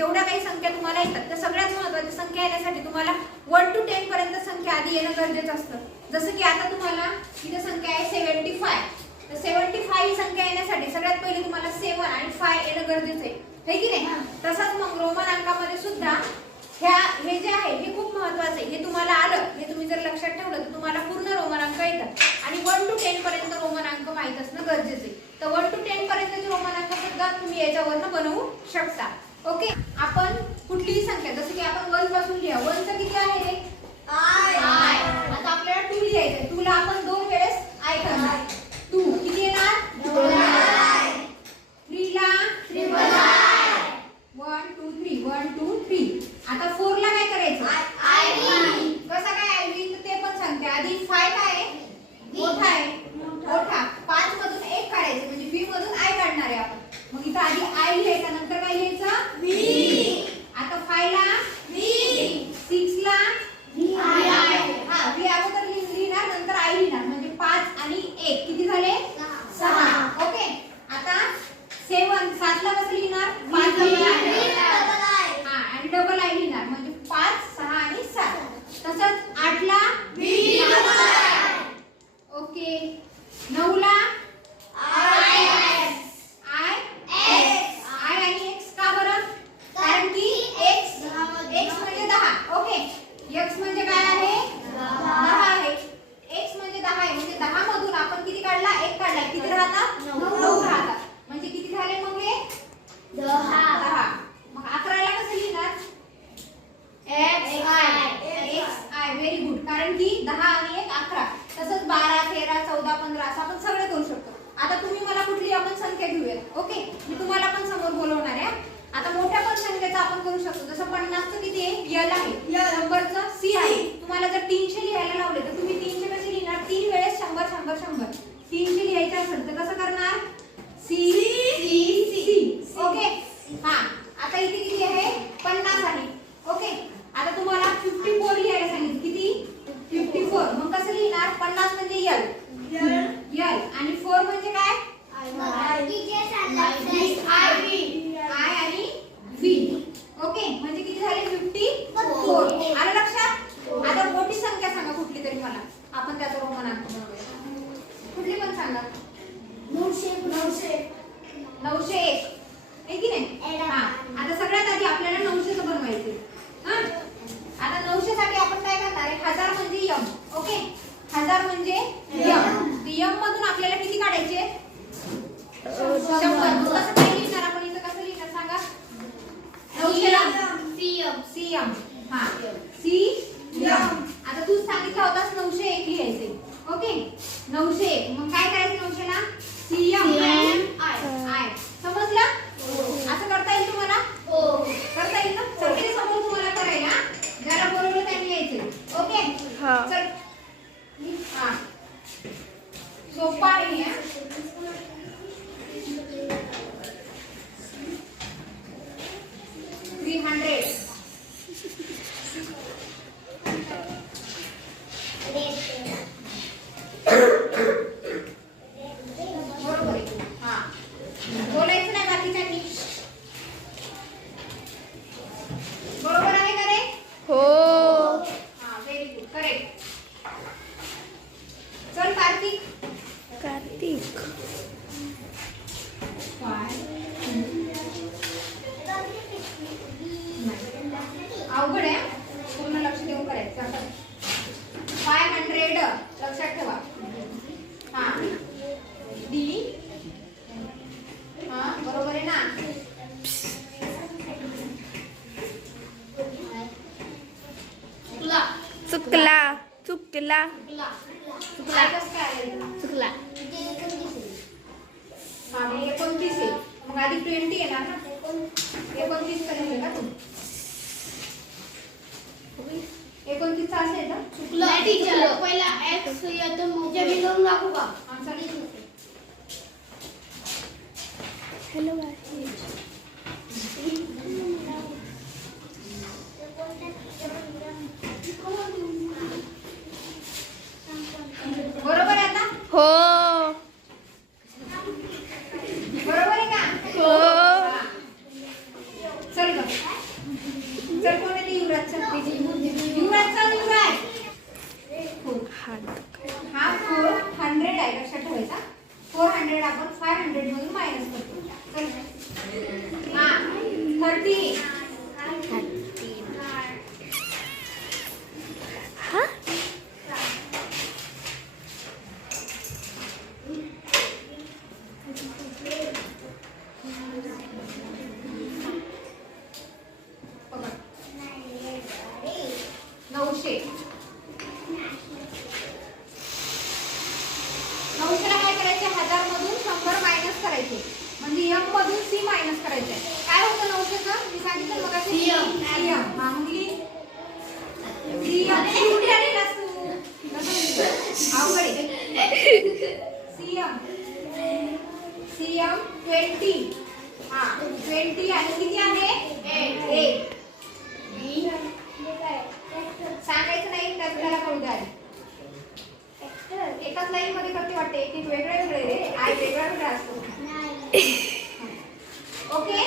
जेवढ्या काही संख्या तुम्हाला येतात त्या सगळ्यात महत्त्वाची संख्या येण्यासाठी तुम्हाला 1 to 10 पर्यंत संख्या आधी येणं गरजेचं असतं. जसं की आता तुम्हाला इथे संख्या आहे 75. तर 75 ही संख्या येण्यासाठी सगळ्यात पहिले तुम्हाला 7 आणि 5 येणं गरजेचं आहे, है की नाही? तसंच मग रोमन अंकामध्ये सुद्धा हे जे आहे हे खूप महत्त्वाचं आहे. हे तुम्हाला आलं, हे तुम्ही जर लक्षात ठेवलं तर तुम्हाला पूर्ण रोमन अंक येतात. आणि 1 to 10 पर्यंत रोमन अंक माहित असणं गरजेचं आहे. तर 1 to 10 पर्यंतचे रोमन अंक सुद्धा तुम्ही याच्यावरनं बनवू शकता. ओके, आपण कुठलीही संख्या जसं की आपण 1 पासून लिहा. 1 चं किती आहे रे? आय. आता आपल्याला 2 लिहायचंय. 2 ला आपण 2 वेळेस आय करणार. 2 किती येणार? 2 आय. 3 ला 3 आय. 1 2 3 1 2 3. आता 4 ला काय करायचं? I V. कसं काय आय व्ही? तर ते पण सांगते. आधी 5 काय आहे? मोठा आहे. मोठा 5 मधून 1 काढायचं म्हणजे व्ही मधून आय काढणार आहे आपण. मग इथं आधी आय लिहायचा, नंतर काय लिहायचं? व्ही. आता 5 ला व्ही. 6 ला व्ही आय. हा, व्ही अगोदर लिहिणार नंतर आय लिहिणार म्हणजे 5 आणि 1 किती झाले? 6. ओके, आता 7 ला कसं लिहिणार? 5 डबल आय. हा, आणि डबल आय लिहिणार म्हणजे 5 6 आणि 7. तसंच 8 ला व्ही डबल आय. ओके, 9 ला आय आणि एक्स. का बरं? कारण की एक्स म्हणजे 10. ओके, एक्स म्हणजे काय आहे? 10 आहे. एक्स म्हणजे 10 आहे म्हणजे 10 मधून आपण किती काढला? 1 काढला. किती राहतात? 9 राहतात. म्हणजे किती झाले मग हे? 10. मग 11 ला कसं लिहिणार? X I. Very good. कारण की 10 आणि 1 11. तसंच 12 13 14 15 असं आपण सगळे करू शकतो. आता तुम्ही मला कुठली आपण संख्या घेऊया. ओके, मी तुम्हाला पण समोर बोलवणार आहे. आता मोठ्या पण संख्येचा आपण करू शकतो. जसं 50 चं किती आहे? एल आहे. नंबरचं सी आहे. तुम्हाला जर 300 लिहायला लावले तर तुम्ही 300 कसे लिहिणार? 3 वेळेस 100 100 100. 300 लिहायचे असेल तर कसं करणार? C C C. ओके, हा. आता इथे किती आहे? 50 आहे. ओके, आता तुम्हाला 54 लिहायला सांगितलं. किती? 54. मग कसं लिहिणार? 50 म्हणजे एल आणि 4 म्हणजे काय? आय आणि व्ही. ओके, म्हणजे किती झाले? 54. आलं लक्षात? आता मोठी संख्या सांगा कुठली तरी मला, आपण त्याचा रोमन अंक बनवूया. कुठली पण सांगा. 901 आहे की नाही? हा, आता सगळ्यात आधी आपल्याला 900 चं बनवायचे. हा, आता 900 साठी आपण काय करणार आहे? 1000 म्हणजे यम. ओके, 1000 म्हणजे यम. यम मधून आपल्याला किती काढायचे? 100. कसं काय लिहिणार आपण? इथं कसं लिहिणार सांगा? 900 ला सीएम. हा, सीएम. आता तू सांगितलं होतास 901 लिहायचे. ओके, 901. मग काय करायचं 900 ला? CM I. समजलं? असं करता येईल तुम्हाला? करता येईल ना? सगळे समोर तुम्हाला करायला. ज्याला बोलवलं त्यांनी यायचं. ओके, चल. हा, सोपा आहे. 300. बरोबर आहे. हा, बोलायचं नाही बाकीच्यांनी. बरोबर आहे का रे? हो. हा, व्हेरी गुड. करेक्ट. चल कार्तिक. अवघड आहे, पूर्ण लक्ष देऊन करायचं. 500 लक्षात ठेवा. हा, डी. हा, बरोबर आहे ना? चुकला. हा, मग 29 आहे. मग आधी 20 येणार ना? 29 पर्यंत का तू? 29 असेल ना? चुकलं. टीचर पहिला एक्स येतो मग मी लिहून दाखवू का? हॅलो बरोबर आहे आता? हो. बरोबर आहे का? हो. चल ग. हा 400 आहे, लक्षात ठेवायचा. 400 आपण 500 मधून मायनस करतो. चल. हा 30. हा बघा. 900. 900 ला काय करायचे, 1000 मधून 100 मायनस करायचे, म्हणजे m मधून c मायनस करायचे. काय होतं 900 चं? मी सांगितलं बघा, CM. हा मुली CM कुठे आली ना तू? अवघड आहे. CM 20. हा 20 आणि किती आहे 8. सांगायचं नाही, त्याला कळू द्या. एकाच लाईन मध्ये करते वाटते, एक वेगळे वेगळे रे. आय वेगळा वेगळा असतो. ओके.